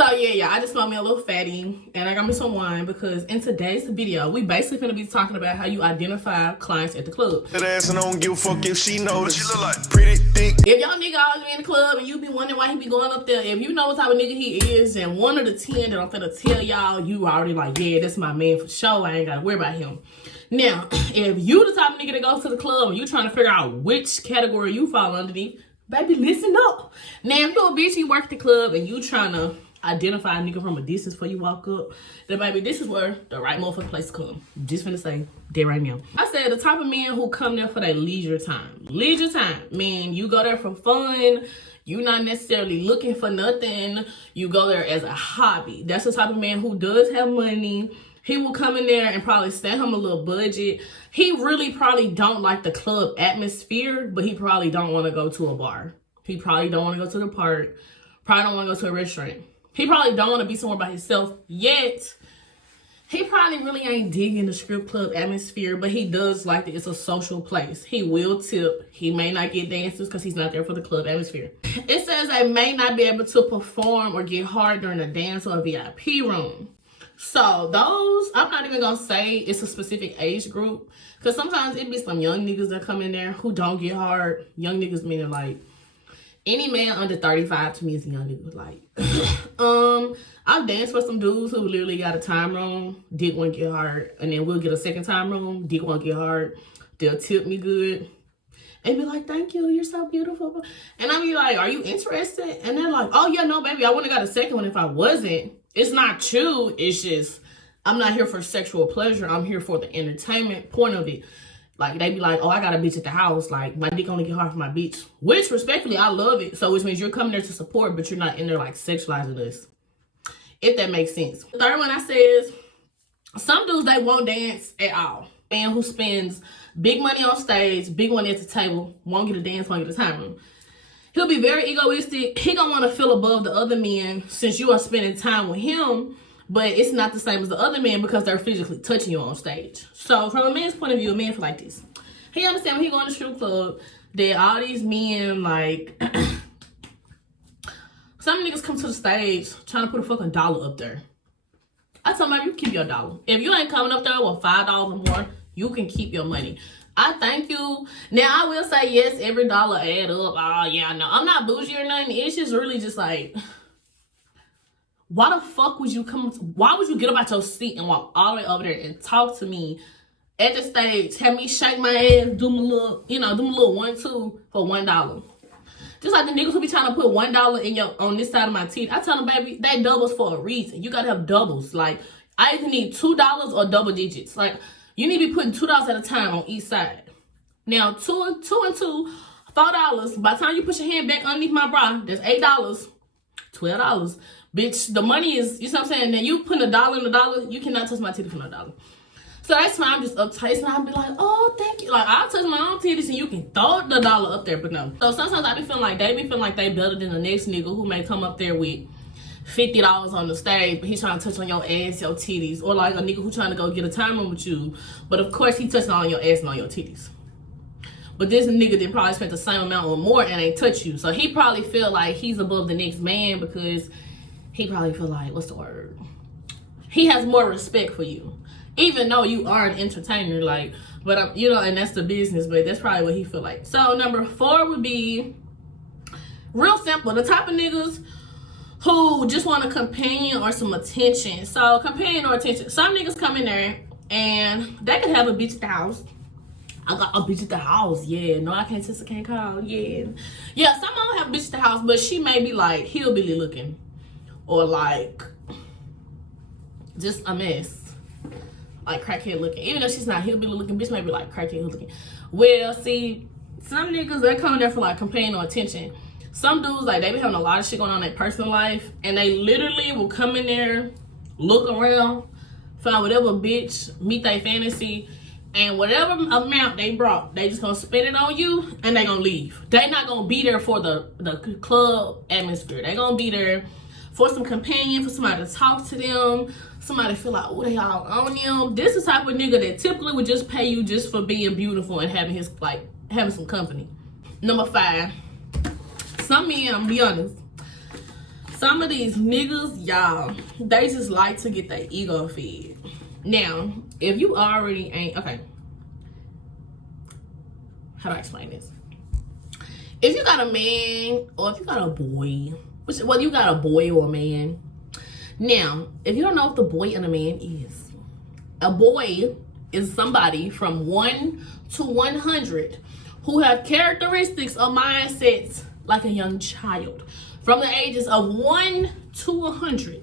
So yeah, y'all, I just smelled me a little fatty and I got me some wine because in today's video, we basically gonna be talking about how you identify clients at the club. That ass and I don't give a fuck if she knows. She look like pretty thick. If y'all nigga always be in the club and you be wondering why he be going up there, if you know what type of nigga he is, and 1 of the 10 that I'm finna tell y'all, you already like, yeah, that's my man for sure. I ain't gotta worry about him. Now, if you the type of nigga that goes to the club and you trying to figure out which category you fall underneath, baby, listen up. Now, if you a bitch, you work at the club and you trying to identify a nigga from a distance before you walk up, then baby, this is where the right motherfucking place to come. Just finna say that right now. I said the type of men who come there for their leisure time. Leisure time, man, you go there for fun. You're not necessarily looking for nothing. You go there as a hobby. That's the type of man who does have money. He will come in there and probably send him a little budget. He really probably don't like the club atmosphere, but he probably don't want to go to a bar. He probably don't want to go to the park. Probably don't want to go to a restaurant. He probably don't want to be somewhere by himself yet. He probably really ain't digging the strip club atmosphere, but he does like that it's a social place. He will tip. He may not get dances because he's not there for the club atmosphere. It says they may not be able to perform or get hard during a dance or a VIP room. So those, I'm not even going to say it's a specific age group, because sometimes it be some young niggas that come in there who don't get hard. Young niggas meaning like, any man under 35 to me is a young nigga. Like, I've danced for some dudes who literally got a time room, dick won't get hard, and then we'll get a second time room, dick won't get hard. They'll tip me good and be like, thank you, you're so beautiful. And I be like, are you interested? And they're like, oh yeah, no baby, I wouldn't have got a second one if I wasn't. It's not true, it's just, I'm not here for sexual pleasure, I'm here for the entertainment point of it. Like, they be like, oh, I got a bitch at the house. Like, my dick only get hard for my bitch. Which, respectfully, I love it. So, which means you're coming there to support, but you're not in there, like, sexualizing us. If that makes sense. The third one I says, some dudes, they won't dance at all. Man who spends big money on stage, big money at the table, won't get a dance, won't get a time room. He'll be very egoistic. He gonna want to feel above the other men since you are spending time with him. But it's not the same as the other men because they're physically touching you on stage. So from a man's point of view, a man feel like this. He understand when he go in the strip club that all these men, like, some niggas come to the stage trying to put a fucking dollar up there. I tell them, you keep your dollar. If you ain't coming up there with $5 or more, you can keep your money. I thank you. Now, I will say, yes, every dollar add up. Oh, yeah, I know. I'm not bougie or nothing. It's just really just like, why the fuck would you why would you get up out your seat and walk all the way over there and talk to me at the stage, have me shake my ass, do my little, do my little 1-2 for $1. Just like the niggas who be trying to put $1 in on this side of my teeth. I tell them, baby, they doubles for a reason. You gotta have doubles. Like, I either need $2 or double digits. Like, you need to be putting $2 at a time on each side. Now, two and two, $4. By the time you put your hand back underneath my bra, that's $8, $12. Bitch, the money is, you know what I'm saying? Now you put $1 in $1, you cannot touch my titty for $1. So that's why I'm just uptight and I'll be like, oh, thank you. Like, I'll touch my own titties and you can throw the dollar up there, but no. So sometimes I be feeling like they better than the next nigga who may come up there with $50 on the stage, but he's trying to touch on your ass, your titties. Or like a nigga who trying to go get a time room with you, but of course he touching on your ass and on your titties. But this nigga did probably spent the same amount or more and ain't touch you. So he probably feel like he's above the next man because he probably feel like, what's the word? He has more respect for you. Even though you are an entertainer, like, but and that's the business, but that's probably what he feel like. So number 4 would be real simple. The type of niggas who just want a companion or some attention. So companion or attention. Some niggas come in there and they can have a bitch at the house. I got a bitch at the house, yeah. No, I can't, sister can't call, yeah. Yeah, some don't have a bitch at the house, but she may be like hillbilly looking. Or like, just a mess. Like crackhead looking. Even though she's not hillbilly looking, bitch may be like crackhead looking. Well, see, some niggas, they come there for like companion or attention. Some dudes, like, they be having a lot of shit going on in their personal life. And they literally will come in there, look around, find whatever bitch, meet their fantasy. And whatever amount they brought, they just gonna spend it on you and they gonna leave. They not gonna be there for the club atmosphere. They gonna be there for some companion, for somebody to talk to them, somebody to feel like, oh, they all on them. This is the type of nigga that typically would just pay you just for being beautiful and having having some company. Number 5, some men, I'm gonna be honest, Some of these niggas, y'all, they just like to get their ego fed. Now, if you already ain't, okay, how do I explain this? If you got a man, or if you got a boy, whether you got a boy or a man. Now, if you don't know what the boy and a man is, a boy is somebody from 1 to 100 who have characteristics or mindsets like a young child. From the ages of 1 to 100.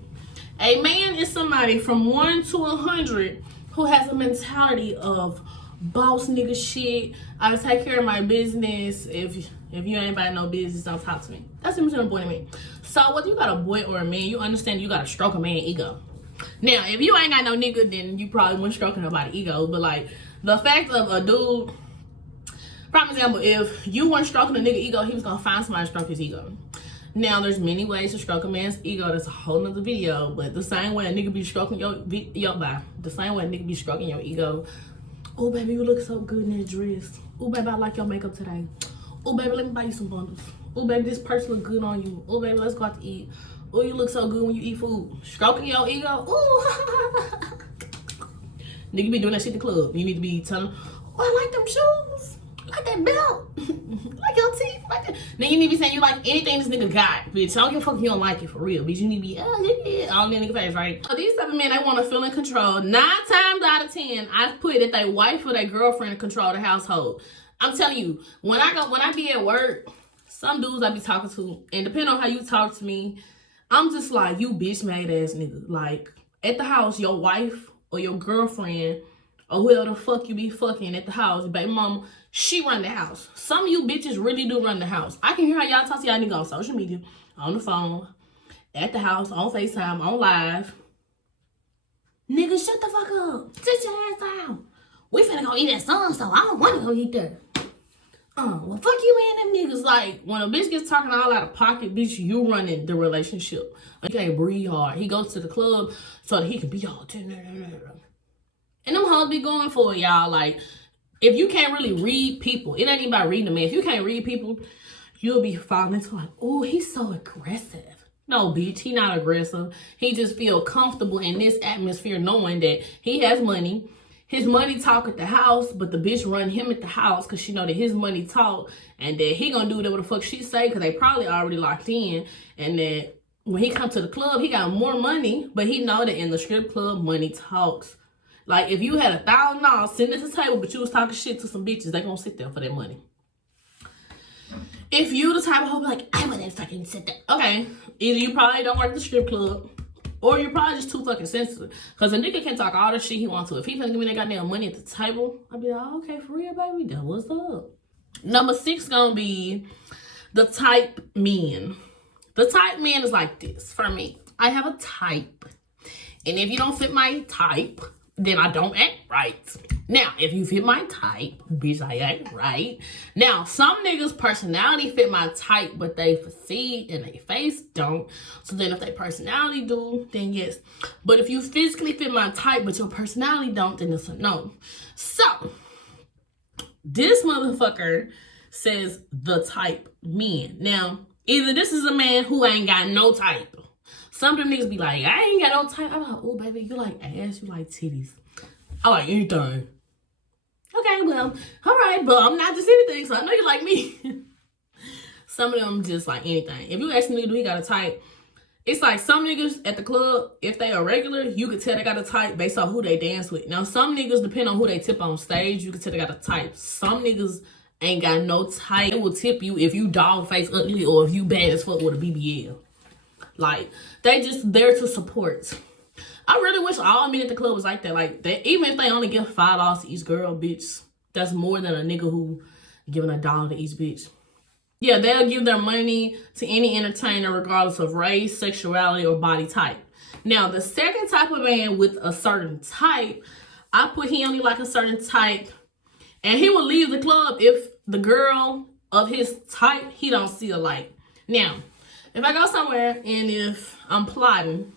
A man is somebody from 1 to 100 who has a mentality of boss nigga shit. I take care of my business. If you ain't about no business, don't talk to me. That's the difference between a boy and a man. So whether you got a boy or a man, you understand you gotta stroke a man ego. Now, if you ain't got no nigga, then you probably wouldn't stroking nobody's ego. But like the fact of a dude, for example, if you weren't stroking a nigga ego, he was gonna find somebody to stroke his ego. Now, there's many ways to stroke a man's ego. That's a whole nother video. But the same way a nigga be stroking the same way a nigga be stroking your ego. Oh, baby, you look so good in that dress. Oh, baby, I like your makeup today. Oh, baby, let me buy you some bundles. Oh, baby, this purse look good on you. Oh, baby, let's go out to eat. Oh, you look so good when you eat food. Stroking your ego. Ooh. Nigga be doing that shit in the club. You need to be telling, oh, I like them shoes. I like that belt. Like your teeth. Like that. Then you need to be saying you like anything this nigga got. Bitch, I don't give a fuck if you don't like it for real. Bitch, you need to be, oh, yeah, all in the nigga face, right? So these type of men, they want to feel in control. 9 times out of 10, I put that they wife or their girlfriend control the household. I'm telling you, when I be at work, some dudes I be talking to, and depending on how you talk to me, I'm just like, you bitch made ass nigga. Like, at the house, your wife or your girlfriend or whoever the fuck you be fucking at the house, your baby mama, she run the house. Some of you bitches really do run the house. I can hear how y'all talk to y'all nigga on social media, on the phone, at the house, on FaceTime, on live. Nigga, shut the fuck up. Sit your ass down. We finna go eat at so I don't wanna go eat there. Well, fuck you and them niggas. Like, when a bitch gets talking all out of pocket, bitch, you running the relationship. You can't breathe hard. He goes to the club so that he can be all... And them hoes be going for it, y'all. Like, if you can't really read people, it ain't even about reading a man. If you can't read people, you'll be falling into like, oh, he's so aggressive. No, bitch, he not aggressive. He just feel comfortable in this atmosphere knowing that he has money. His money talk at the house, but the bitch run him at the house because she know that his money talk and that he gonna do whatever the fuck she say because they probably already locked in. And that when he come to the club, he got more money, but he know that in the strip club, money talks. Like, if you had $1,000 sitting at the table, but you was talking shit to some bitches, they gonna sit there for their money. If you the type of hoe like, I wouldn't fucking sit there. Okay, either you probably don't work the strip club, or you're probably just too fucking sensitive. Because a nigga can talk all the shit he wants to. If he finna give me that goddamn money at the table, I'll be like, oh, okay, for real, baby, that what's up. Number 6 gonna be the type men. The type men is like this for me. I have a type. And if you don't fit my type, then I don't act right. Now, if you fit my type, bitch, I act right. Now, some niggas' personality fit my type, but they physique and they face don't. So then if they personality do, then yes. But if you physically fit my type, but your personality don't, then it's a no. So, this motherfucker says the type men. Now, either this is a man who ain't got no type. Some of them niggas be like, I ain't got no type. I'm like, oh, baby, you like ass, you like titties. I like anything. Okay, well, all right, but I'm not just anything, so I know you like me. Some of them just like anything. If you ask a nigga, do he got a type? It's like some niggas at the club, if they are regular, you can tell they got a type based on who they dance with. Now, some niggas, depend on who they tip on stage, you can tell they got a type. Some niggas ain't got no type. They will tip you if you dog face ugly or if you bad as fuck with a BBL. Like, they just there to support. I really wish all men at the club was like that. Like, even if they only give $5 to each girl, bitch, that's more than a nigga who giving $1 to each bitch. Yeah, they'll give their money to any entertainer regardless of race, sexuality, or body type. Now, the second type of man with a certain type, I put he only like a certain type, and he will leave the club if the girl of his type he don't see a light. Now, if I go somewhere and if I'm plotting,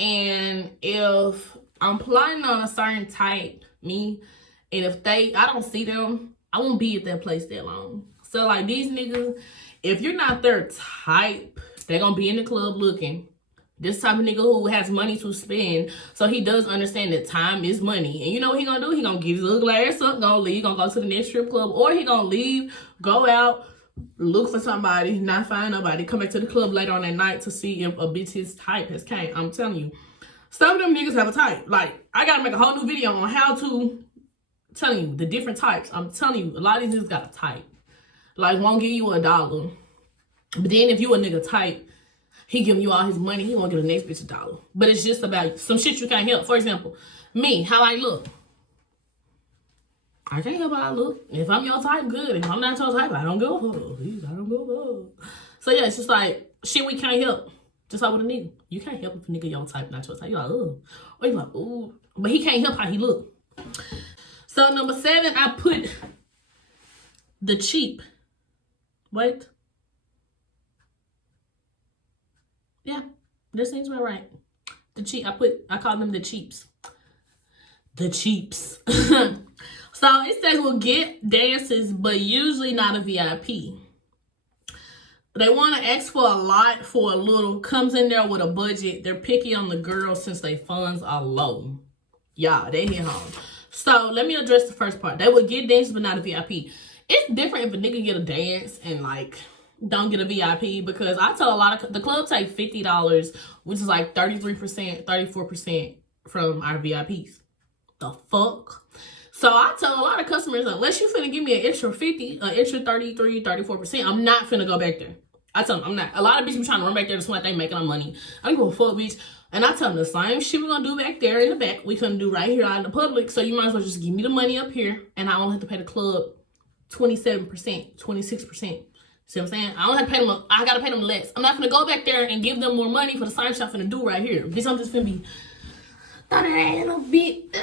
and if I'm plotting on a certain type, me, and if I don't see them, I won't be at that place that long. So like these niggas, if you're not their type, They're gonna be in the club looking. This type of nigga who has money to spend, so he does understand that time is money. And you know what he gonna do? He gonna get his little ass up, gonna leave, gonna go to the next strip club, or he gonna leave, go out, look for somebody, not find nobody, come back to the club later on that night to see if a bitch his type has came. I'm telling you, some of them niggas have a type. Like, I gotta make a whole new video on how to tell you the different types. I'm telling you, a lot of these niggas got a type. Like, won't give you $1. But then if you a nigga type, he giving you all his money, he won't give the next bitch $1. But it's just about some shit you can't help. For example, me, how I look. I can't help how I look. If I'm your type, good. If I'm not your type, I don't go for it. I don't go for it. So yeah, it's just like shit we can't help. Just like with a nigga. You can't help if a nigga your type, not your type. You're like, ugh. Or you're like, ooh. But he can't help how he look. So number 7, I put the cheap. Wait. Yeah, this seems about right. The cheap, I call them the cheaps. The cheaps. So it says we'll get dances, but usually not a VIP. They want to ask for a lot for a little. Comes in there with a budget. They're picky on the girls since their funds are low. Yeah, they hit home. So let me address the first part. They would get dances, but not a VIP. It's different if a nigga get a dance and like don't get a VIP, because I tell a lot of the club take $50, which is like 33%, 34% from our VIPs. The fuck? So I tell a lot of customers, unless you finna give me an extra 50, an extra 33, 34%, I'm not finna go back there. I tell them I'm not. A lot of bitches be trying to run back there to swing like they making our money. I don't give a fuck, bitch. And I tell them the same shit we're gonna do back there in the back, we finna do right here out in the public. So you might as well just give me the money up here, and I only have to pay the club 27%, 26%. See what I'm saying? I don't have to pay them. I gotta pay them less. I'm not gonna go back there and give them more money for the same shit I'm finna do right here. Bitch, I'm just finna be throw that ass a little bit.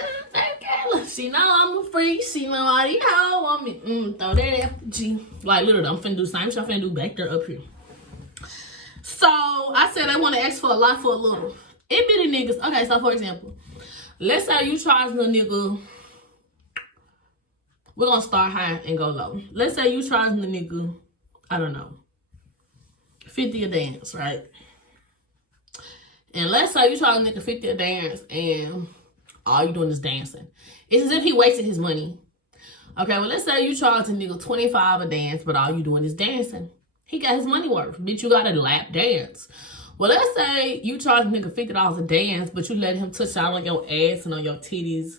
She know I'm a freak. She know all these hoes want me. Throw that ass. G. Like literally, I'm finna do the same shit I'm finna do back there up here. So I said I want to ask for a lot for a little. It be the niggas. Okay, so for example, let's say you charge the nigga. We're gonna start high and go low. Let's say you charging the nigga, I don't know, 50 a dance, right? And let's say you charging the nigga 50 a dance and all you doing is dancing. It's as if he wasted his money. Okay, well let's say you charge a nigga 25 a dance, but all you doing is dancing. He got his money worth. Bitch, you got a lap dance. Well, let's say you charge a nigga $50 a dance, but you let him touch down on your ass and on your titties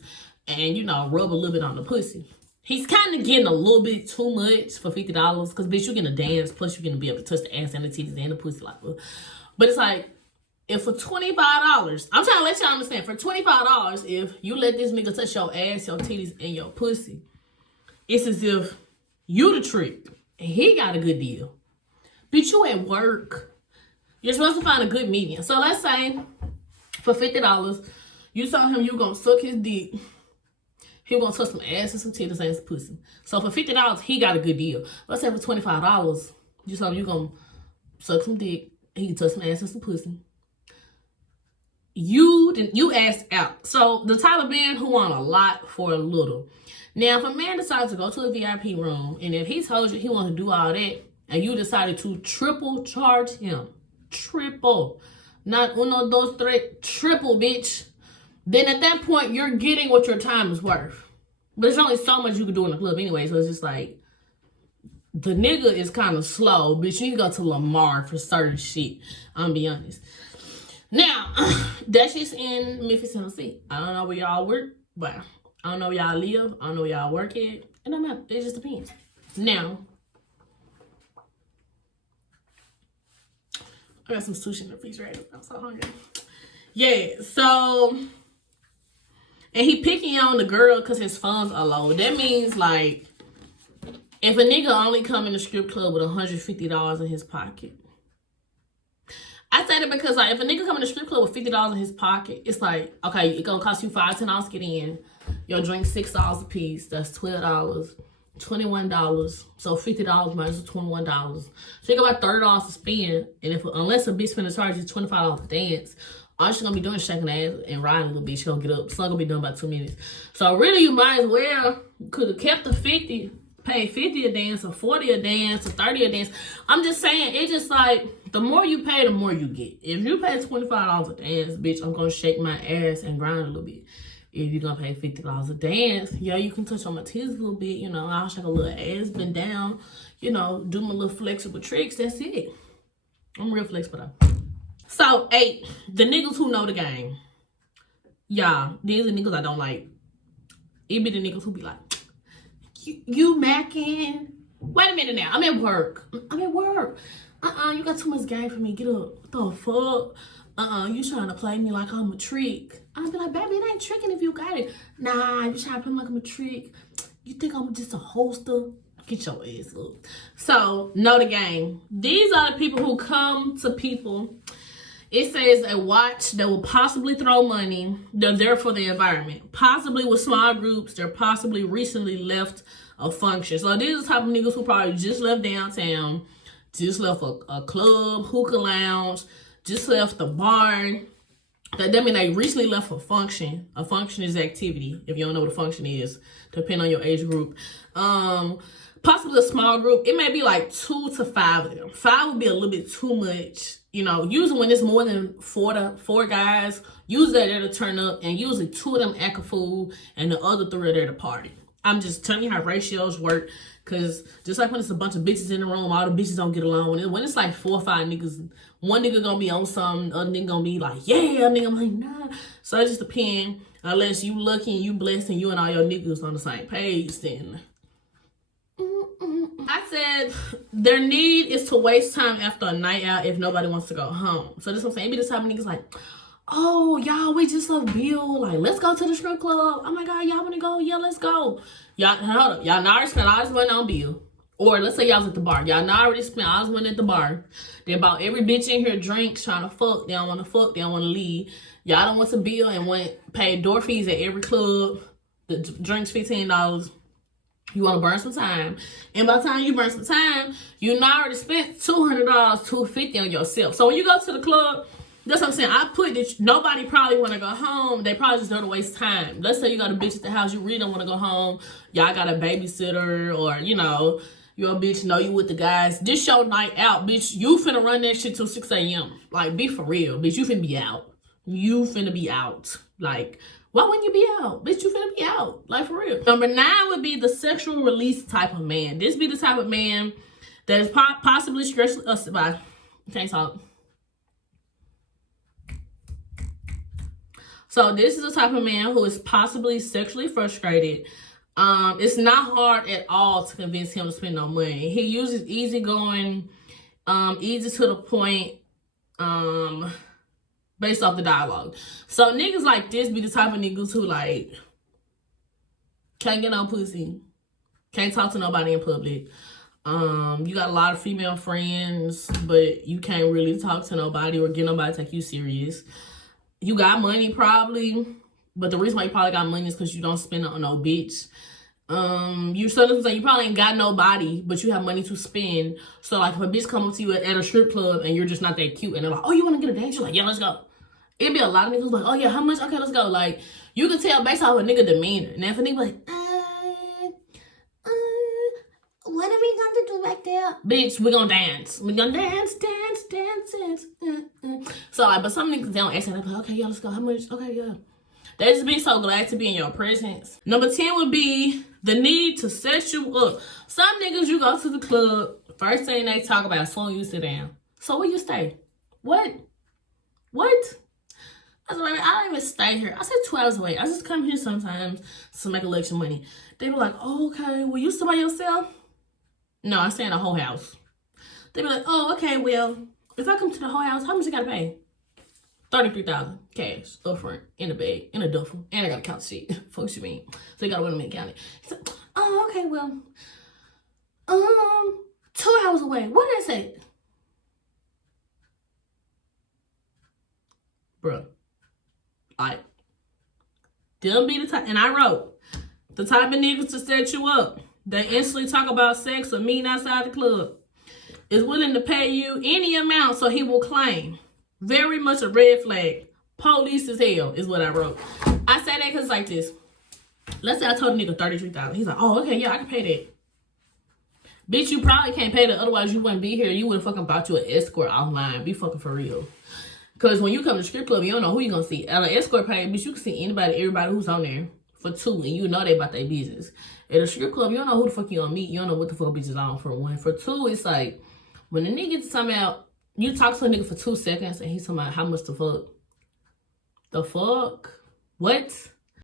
and, you know, rub a little bit on the pussy. He's kind of getting a little bit too much for $50 because, bitch, you're going to dance, plus you're going to be able to touch the ass and the titties and the pussy. Like, but it's like, if for $25, I'm trying to let y'all understand, for $25, if you let this nigga touch your ass, your titties, and your pussy, it's as if you the trick and he got a good deal. Bitch, you at work. You're supposed to find a good medium. So let's say for $50, you told him you gonna suck his dick. He gonna touch some ass and some titties and some pussy. So for $50, he got a good deal. Let's say for $25, you told him you gonna suck some dick. He can touch some ass and some pussy. You asked out. So the type of man who want a lot for a little. Now, if a man decides to go to a VIP room, and if he told you he wants to do all that, and you decided to triple charge him, triple, not uno, dos, tres, triple, bitch, then at that point, you're getting what your time is worth. But there's only so much you can do in the club anyway, so it's just like, the nigga is kind of slow, bitch. You can go to Lamar for certain shit, I'm gonna be honest. Now, that's just in Memphis, Tennessee. I don't know where y'all work, but I don't know where y'all live. I don't know where y'all work at. It don't matter. It just depends. Now, I got some sushi in the refrigerator. I'm so hungry. Yeah, so, and he picking on the girl because his funds are low. That means, like, if a nigga only come in the strip club with $150 in his pocket. I say that because, like, if a nigga come in the strip club with $50 in his pocket, it's like, okay, it's gonna cost you $5, $10 to get in. Your drink $6 a piece. That's $12. $21. So $50 minus $21. So you got about $30 to spend. And unless a bitch finna charge you $25 to dance, all she's gonna be doing is shaking ass and riding a little bit. She gonna get up. It's not gonna be done by 2 minutes. So really, you might as well could have kept the 50 pay 50 a dance or 40 a dance or 30 a dance. I'm just saying, it's just like, the more you pay, the more you get. If you pay $25 a dance, bitch, I'm gonna shake my ass and grind a little bit. If you're gonna pay $50 a dance, yeah, you can touch on my titties a little bit, you know, I'll shake a little ass, bend down, you know, do my little flexible tricks, that's it. I'm real flexible though. So, 8, the niggas who know the game. Y'all, these are niggas I don't like. It be the niggas who be like, you macking? Wait a minute now, I'm at work. You got too much game for me, get up. What the fuck? You trying to play me like I'm a trick. I'll be like, baby, it ain't tricking if you got it. Nah, you trying to play me like I'm a trick. You think I'm just a holster? Get your ass up. So, know the game. These are the people who come to people. It says a watch that will possibly throw money. They're there for the environment. Possibly with small groups. They're possibly recently left a function. So, these are the type of niggas who probably just left downtown. Just left a club, hookah lounge. Just left the bar. That means they recently left a function. A function is activity. If you don't know what a function is, depending on your age group. Possibly a small group. It may be like 2 to 5 of them. 5 would be a little bit too much. You know, usually when it's more than 4 guys, usually they're there to turn up, and usually 2 of them act a fool, and the other 3 are there to party. I'm just telling you how ratios work, because just like when it's a bunch of bitches in the room, all the bitches don't get along. When it's like 4 or 5 niggas, one nigga gonna be on something, the other nigga gonna be like, yeah, nigga, I'm like, nah. So it just depends. Unless you lucky and you blessed and you and all your niggas on the same page, then. I said their need is to waste time after a night out if nobody wants to go home. So this is what I'm saying. It be the type of niggas like, oh, y'all, we just love Bill. Like, let's go to the strip club. Oh my God, y'all wanna go? Yeah, let's go. Y'all, hold up. Y'all already spent all this money on Bill. Or let's say y'all was at the bar. Y'all already spent all this money at the bar. They bought every bitch in here drinks, trying to fuck. They don't want to fuck. They don't want to leave. Y'all don't want to bill and pay door fees at every club. The drinks $15. You want to burn some time. And by the time you burn some time, you already spent $200, $250 on yourself. So when you go to the club, that's what I'm saying. I put that nobody probably want to go home. They probably just don't waste time. Let's say you got a bitch at the house. You really don't want to go home. Y'all got a babysitter, or, you know, your bitch know you with the guys. This your night out, bitch. You finna run that shit till 6 a.m. Like, be for real, bitch. You finna be out. You finna be out. Like, why wouldn't you be out? Bitch, you finna be out. Like, for real. Number 9 would be the sexual release type of man. This be the type of man that is possibly stressed by. Can't talk. So this is the type of man who is possibly sexually frustrated. It's not hard at all to convince him to spend no money. He uses easygoing, easy to the point, based off the dialogue. So niggas like this be the type of niggas who like can't get no pussy, can't talk to nobody in public. You got a lot of female friends, but you can't really talk to nobody or get nobody to take you serious. You got money probably, but the reason why you probably got money is because you don't spend it on no bitch. You probably ain't got nobody, but you have money to spend. So like if a bitch come up to you at a strip club and you're just not that cute, and they're like, oh, you want to get a dance? You're like, yeah, let's go. It'd be a lot of niggas like, oh yeah, how much? Okay, let's go. Like, you can tell based off a nigga demeanor. And if a nigga like, what are we gonna do back there? Bitch, we gonna dance. We gonna dance. So like, but some niggas, they don't ask that. Like, okay, yeah, let's go. How much? Okay, yeah. They just be so glad to be in your presence. Number 10 would be the need to set you up. Some niggas, you go to the club, first thing they talk about is soon you sit down. So where you stay? What? I said, I don't even stay here. I said 2 hours away. I just come here sometimes to make a little money. They be like, oh, okay, well, you stay by yourself? No, I stay in the whole house. They be like, oh, okay, well, if I come to the whole house, how much you gotta pay? $33,000 cash up front in the bag, in a duffel, and I gotta count the shit. Fuck what you mean? So you gotta wait a minute, count it. He said, oh, okay, well, 2 hours away. What did I say? Bruh. Like, them be the type, and I wrote, the type of niggas to set you up. They instantly talk about sex or meeting outside the club. Is willing to pay you any amount so he will claim. Very much a red flag. Police as hell is what I wrote. I say that because it's like this. Let's say I told a nigga $33,000. He's like, oh, okay, yeah, I can pay that. Bitch, you probably can't pay that. Otherwise, you wouldn't be here. You would have fucking bought you an escort offline. Be fucking for real. Because when you come to the strip club, you don't know who you going to see. At an escort page, bitch, you can see anybody, everybody who's on there for $2. And you know they about their business. At a strip club, you don't know who the fuck you going to meet. You don't know what the fuck bitch is on for $1. For $2, it's like, when the nigga talking about, you talk to a nigga for 2 seconds and he's talking about how much the fuck. The fuck? What?